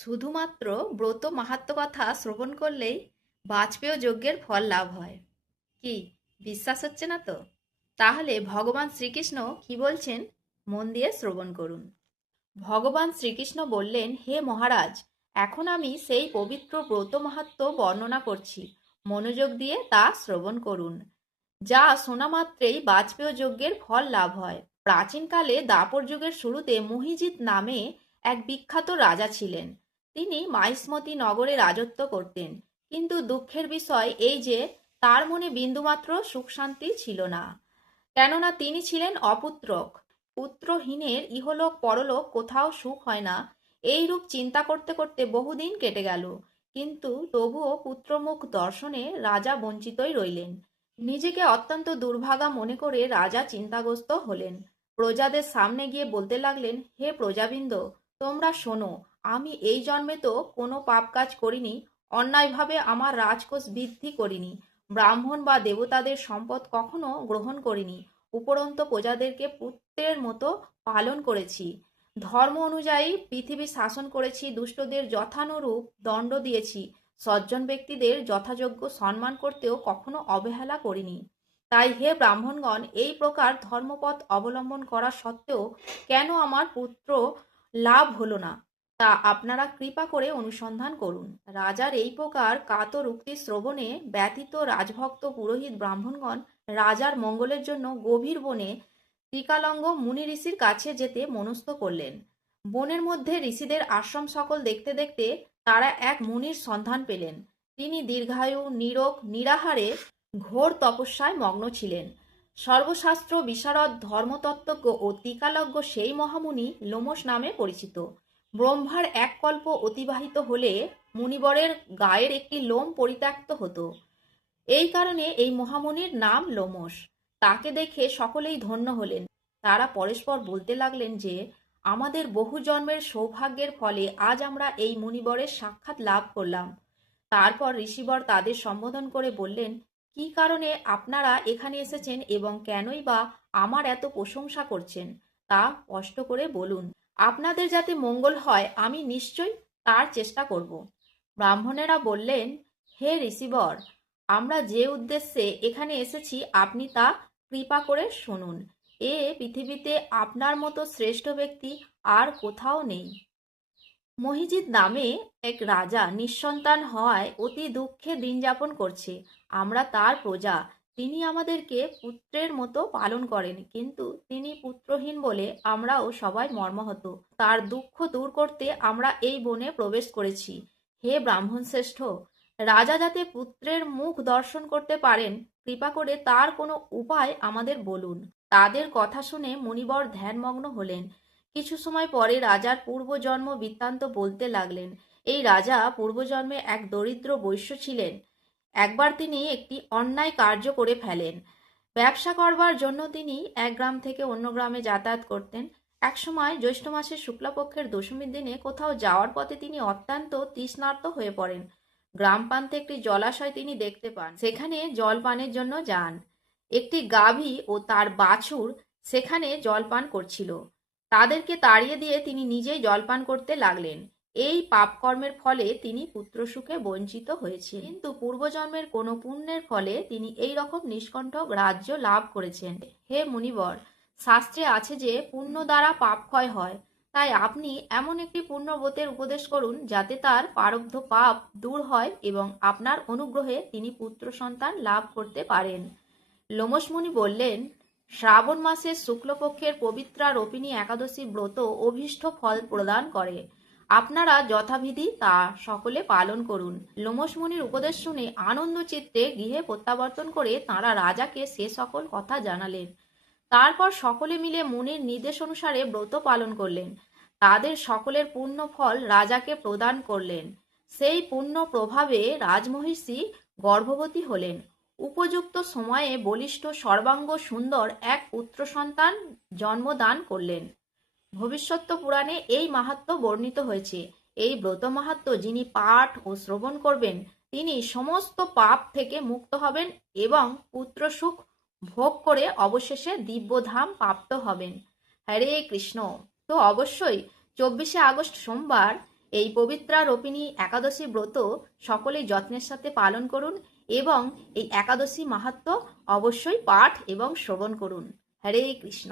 শুধুমাত্র ব্রত মাহাত্ম্য কথা শ্রবণ করলেই বাজপেয় যজ্ঞের ফল লাভ হয়। কি বিশ্বাস হচ্ছে না তো? তাহলে ভগবান শ্রীকৃষ্ণ কি বলছেন, মন দিয়ে শ্রবণ করুন। ভগবান শ্রীকৃষ্ণ বললেন, হে মহারাজ, এখন আমি সেই পবিত্র ব্রত মাহাত্ম্য বর্ণনা করছি। মনোযোগ দিয়ে তা শ্রবণ করুন। যা শোনা মাত্রেই বাজপেয় যজ্ঞের ফল লাভ হয়। প্রাচীনকালে দাপর যুগের শুরুতে মহিজিৎ নামে এক বিখ্যাত রাজা ছিলেন। তিনি মাহিষ্মতি নগরে রাজত্ব করতেন। কিন্তু দুঃখের বিষয় এই যে তার মনে বিন্দুমাত্র সুখ শান্তি ছিল না। কেননা তিনি ছিলেন অপুত্রক। পুত্রহীনের ইহলোক পরলোক কোথাও সুখ হয় না, এইরূপ চিন্তা করতে করতে বহুদিন কেটে গেল। কিন্তু তবুও পুত্রমুখ দর্শনে রাজা বঞ্চিতই রইলেন। নিজেকে অত্যন্ত দুর্ভাগা মনে করে রাজা চিন্তাগ্রস্ত হলেন। প্রজাদের সামনে গিয়ে বলতে লাগলেন, হে প্রজাবৃন্দ, তোমরা শোনো, আমি এই জন্মে তো কোনো পাপ কাজ করিনি, অন্যায়ভাবে আমার রাজকোষ বৃদ্ধি করিনি, ব্রাহ্মণ বা দেবতাদের সম্পদ কখনো গ্রহণ করিনি, উপরন্তু প্রজাদেরকে পুত্রের মতো পালন করেছি, ধর্ম অনুযায়ী পৃথিবী শাসন করেছি, দুষ্টদের যথানুরূপ দণ্ড দিয়েছি, সজ্জন ব্যক্তিদের যথাযোগ্য সম্মান করতেও কখনো অবহেলা করিনি। তাই হে ব্রাহ্মণগণ, এই প্রকার ধর্মপথ অবলম্বন করা সত্ত্বেও কেন আমার পুত্র লাভ হলো না, তা আপনারা কৃপা করে অনুসন্ধান করুন। রাজার এই প্রকার কাতর উক্তি শ্রবণে ব্যথিত রাজভক্ত পুরোহিত ব্রাহ্মণগণ রাজার মঙ্গলের জন্য গভীর বনে ত্রিকালঙ্গ মুনি ঋষির কাছে যেতে মনস্থ করলেন। বনের মধ্যে ঋষিদের আশ্রম সকল দেখতে দেখতে তারা এক মুনির সন্ধান পেলেন। তিনি দীর্ঘায়ু, নীরোগ, নিরাহারে ঘোর তপস্যায় মগ্ন ছিলেন। সর্বশাস্ত্র বিশারদ, ধর্মতত্ত্বজ্ঞ ও টিকালজ্ঞ সেই মহামুনি লোমশ নামে পরিচিত। ব্রহ্মার এক কল্প অতিবাহিত হলে মুনিবরের গায়ের একটি লোম পরিত্যক্ত হতো। এই কারণে এই মহামুনির নাম লোমশ। তাকে দেখে সকলেই ধন্য হলেন। তারা পরস্পর বলতে লাগলেন যে, আমাদের বহু জন্মের সৌভাগ্যের ফলে আজ আমরা এই মুনিবরের সাক্ষাৎ লাভ করলাম। তারপর ঋষিবর তাদের সম্বোধন করে বললেন, কি কারণে আপনারা এখানে এসেছেন এবং কেনই বা আমার এত প্রশংসা করছেন, তা স্পষ্ট করে বলুন। আপনাদের যাতে মঙ্গল হয় আমি নিশ্চয়ই তার চেষ্টা করব। ব্রাহ্মণেরা বললেন, হে ঋষিবর, আমরা যে উদ্দেশ্যে এখানে এসেছি আপনি তা কৃপা করে শুনুন। এ পৃথিবীতে আপনার মতো শ্রেষ্ঠ ব্যক্তি আর কোথাও নেই। মহিজিৎ নামে এক রাজা নিঃসন্তান হওয়ায় অতি দুঃখে দিন যাপন করছে। আমরা তার প্রজা। তিনি আমাদেরকে পুত্রের মতো পালন করেন, কিন্তু তিনি পুত্রহীন বলে আমরাও সবাই মর্মাহত। তার দুঃখ দূর করতে আমরা এই বনে প্রবেশ করেছি। হে ব্রাহ্মণ শ্রেষ্ঠ, রাজা যাতে পুত্রের মুখ দর্শন করতে পারেন, কৃপা করে তার কোনো উপায় আমাদের বলুন। তাদের কথা শুনে মুনিবর ধ্যানমগ্ন হলেন। কিছু সময় পরে রাজার পূর্বজন্ম বৃত্তান্ত বলতে লাগলেন। এই রাজা পূর্বজন্মে এক দরিদ্র বৈশ্য ছিলেন। একবার তিনি একটি অন্যায় কার্য করে ফেলেন। ব্যবসা করবার জন্য তিনি এক গ্রাম থেকে অন্য গ্রামে যাতায়াত করতেন। একসময় জ্যৈষ্ঠ মাসের শুক্লাপক্ষের দশমীর দিনে কোথাও যাওয়ার পথে তিনি অত্যন্ত তৃষ্ণার্ত হয়ে পড়েন। গ্রাম প্রান্তে একটি জলাশয় তিনি দেখতে পান। সেখানে জল পানের জন্য যান। একটি গাভী ও তার বাছুর সেখানে জল পান করছিল। তাদেরকে তাড়িয়ে দিয়ে তিনি নিজেই জলপান করতে লাগলেন। এই পাপকর্মের ফলে তিনি পুত্রসুখে বঞ্চিত হয়েছেন, কিন্তু পূর্বজন্মের কোনো পুণ্যের ফলে তিনি এই রকম নিষ্কণ্টক রাজ্য লাভ করেছেন। হে মুনিবর, শাস্ত্রে আছে যে পুণ্য দ্বারা পাপ ক্ষয় হয়। তাই আপনি এমন একটি পুণ্যব্রতের উপদেশ করুন যাতে তার প্রারব্ধ পাপ দূর হয় এবং আপনার অনুগ্রহে তিনি পুত্র সন্তান লাভ করতে পারেন। লোমশ মুনি বললেন, শ্রাবণ মাসের শুক্লপক্ষের পবিত্রা রোপিণী একাদশী ব্রত অভীষ্ট ফল প্রদান করে। আপনারা যথাবিধি তা সকলে পালন করুন। লোমশ মুনির উপদেশ শুনে আনন্দ চিত্তে গৃহে প্রত্যাবর্তন করে তাঁরা রাজাকে সে সকল কথা জানালেন। তারপর সকলে মিলে মুনির নির্দেশ অনুসারে ব্রত পালন করলেন। তাদের সকলের পুণ্য ফল রাজাকে প্রদান করলেন। সেই পুণ্য প্রভাবে রাজমহিষী গর্ভবতী হলেন। উপযুক্ত সময়ে বলিষ্ঠ সর্বাঙ্গ সুন্দর এক পুত্র সন্তান জন্মদান করলেন। ভবিষ্যৎ পুরাণে এই মাহাত্ম্য বর্ণিত হয়েছে। এই ব্রত মাহাত্ম্য যিনি পাঠ ও শ্রবণ করবেন তিনি সমস্ত পাপ থেকে মুক্ত হবেন এবং পুত্র সুখ ভোগ করে অবশেষে দিব্যধাম প্রাপ্ত হবেন। হরে কৃষ্ণ। তো অবশ্যই 24শে আগস্ট সোমবার এই পবিত্রা রোপিণী একাদশী ব্রত সকলেই যত্নের সাথে পালন করুন এবং এই একাদশী মাহাত্ম্য অবশ্যই পাঠ এবং শ্রবণ করুন। হরে কৃষ্ণ।